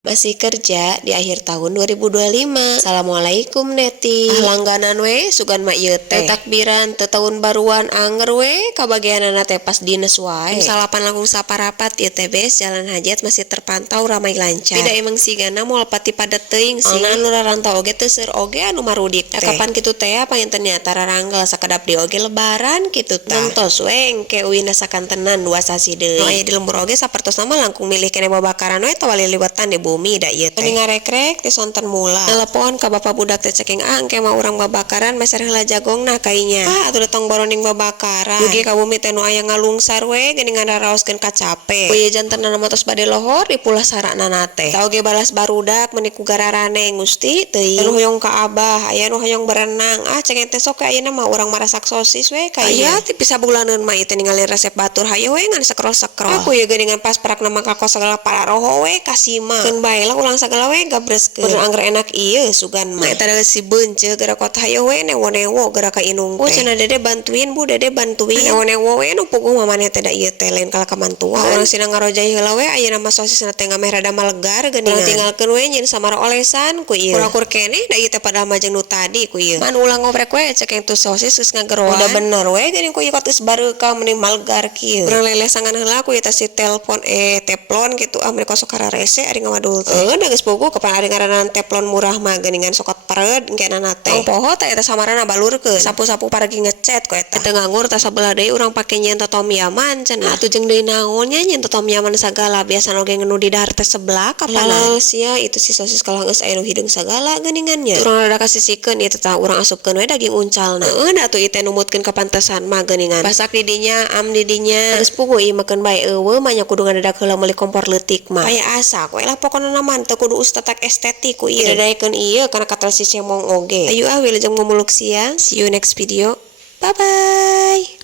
Masih kerja di akhir tahun 2025. Assalamualaikum Neti. Langganan we sugan mak ieu teh. Takbiran teu tahun baruan anger we kabagianana teh pas dines wae. Salapan langkung saparapat ieu teh bes jalan hajat masih terpantau ramai lancar. Tidak emang sigana moal pati padet teuing sih. Anu rarantau oge teu seur oge anu marudik teh. Kapan kitu teh panginten nyata raranggal sakadap di oge lebaran kitu tah. Nontos we engke uwina sakantenan 2 sasi deui. Nu aya di lembur oge sapertos nama langkung milih kene babakaran we tawali liwatan di bumi da ieu teh. Teu ngarek-rek ti sonten mula. Telepon ka bapak budak teh ceking engke mah urang babakaran meser heula jagongna kainya. Atuh datang boroning babakaran. Dugi ka bumi teh nu aya ngalungsar we geuningan raraoskeun kacape. Ku ieu jantenna mah tos bade lohor di pulah saranana teh. Tah oge balas barudak meuni ku gararane Gusti teuing. Nu hoyong ka Abah, aya nu hoyong berenang. Cengen teh sok ayeuna mah urang marasak sosis we kainya. Aya ti pisabulaneun mah ieu teh ningali resep batur hayu we ngan scroll-scroll. Aku ieu geuningan pas parakna mah kakos segala pararoho we kasima. Keun bae lah ulang sagala we gabreskeun. Bener angger enak ieu sugan mah. Eta da si beunceuk geura kota hayu we newo-newo geura ka inung teh. Cenah Dede bantuin Bu, Dede bantuin. Newo-newo we nu puguh mah maneh teh da ieu teh lain kala kamantuan. Urang sina ngarojai heula we ayeuna mah sosisna teh ngameh rada malegar geuningan. Tinggalkeun we nyeun samara olesan ku ieu. Ukur keneh da ieu teh padahal mah jeung nu tadi ku ieu. Man ulang ngobrek we cek engtu sosis geus ngageroan. Udah bener we geuning ku ieu kotus bareuka mending malegar kieu. Urang lelesangan heula ku ieu teh si telepon teplon gitu meni kosok kararese ari ngawadul teh. Da geus puguh kapan ari ngaranan teplon murah mah geuningan sokot pareud engkenana teh. Poho teh eta samarana balurkeun. Sapu-sapu paragi ngecet ku eta. Teu nganggur tah sabelah deui urang pake nyen tom yaman cenah. Atuh jeung deui naonnya nyen tom yaman sagala biasa oge ngenu di dahar teh sebelah kapanan. Sia itu si sosis kalau geus aya nu hideung sagala geuningannya. Urang rada kasisikeun ieu teh urang asupkeun we daging uncalna. Heuh da atuh ieu teh numutkeun ka pantesan mah geuningan. Basak di dinya, am di dinya. Geus puguh ieu makeun bae eueuh mah nya kudu ngadadak heula meuli kompor leutik mah. Aya asak we lah pokona mah teu kudu ustatak estetik ku ieu. Dadaekeun ieu kana katal si cemong oge. Ayu wilujeng ngomuluk siang. See you next video. Bye bye.